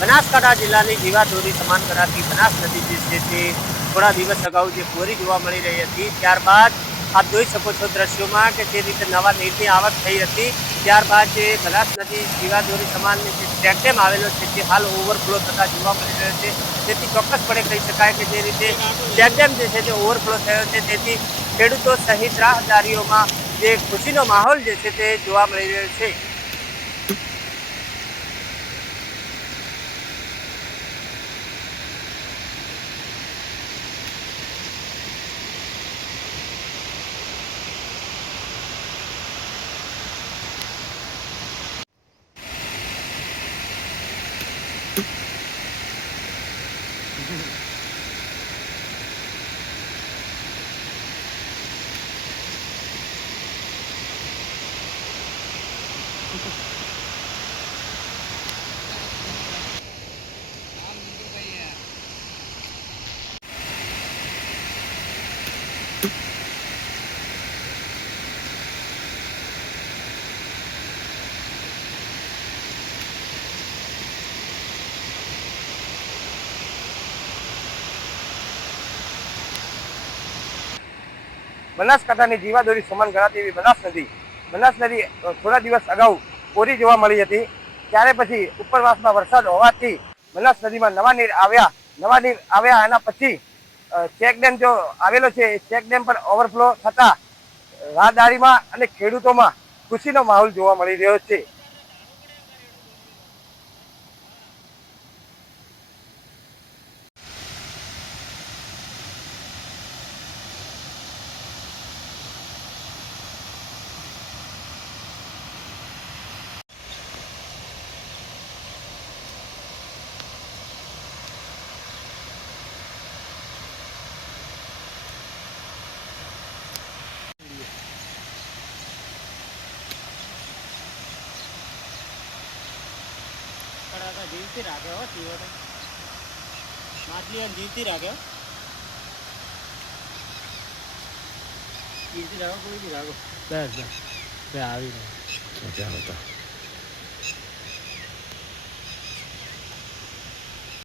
બનાસકાંઠા જિલ્લાની જીવાદોરી સમાન કરાતી બનાસ નદી જે છે તે થોડા દિવસ અગાઉ જે કોરી જોવા મળી રહી હતી, ત્યારબાદ આપ જોઈ શકો છો દ્રશ્યોમાં કે જે રીતે નવા નીરની આવક થઈ હતી, ત્યારબાદ જે બનાસ નદી જીવાદોરી સમાનની જે ચેકડેમ આવેલો છે તે હાલ ઓવરફ્લો થતા જોવા મળી રહ્યો છે. તેથી ચોક્કસપણે કહી શકાય કે જે રીતે ચેકડેમ જે છે તે ઓવરફ્લો થયો છે, તેથી ખેડૂતો સહિત રાહદારીઓમાં જે ખુશીનો માહોલ જે છે તે જોવા મળી રહ્યો છે. બનાસકાંઠાની જીવાદોરી સમાન ગણાતી એવી બનાસ નદી થોડા દિવસ અગાઉ કોરી જોવા મળી હતી. ત્યારે પછી ઉપરવાસમાં વરસાદ હોવાથી બનાસ નદીમાં નવા નીર આવ્યા એના પછી ચેકડેમ જો આવેલો છે એ ચેકડેમ પર ઓવરફ્લો થતા રાહદારીમાં અને ખેડૂતોમાં ખુશીનો માહોલ જોવા મળી રહ્યો છે. જીવતી રાખે હો તીવર માછલી જીવતી રાખે જીવતી રાખો કોઈ બી રાખો બસ આવી રહ્યો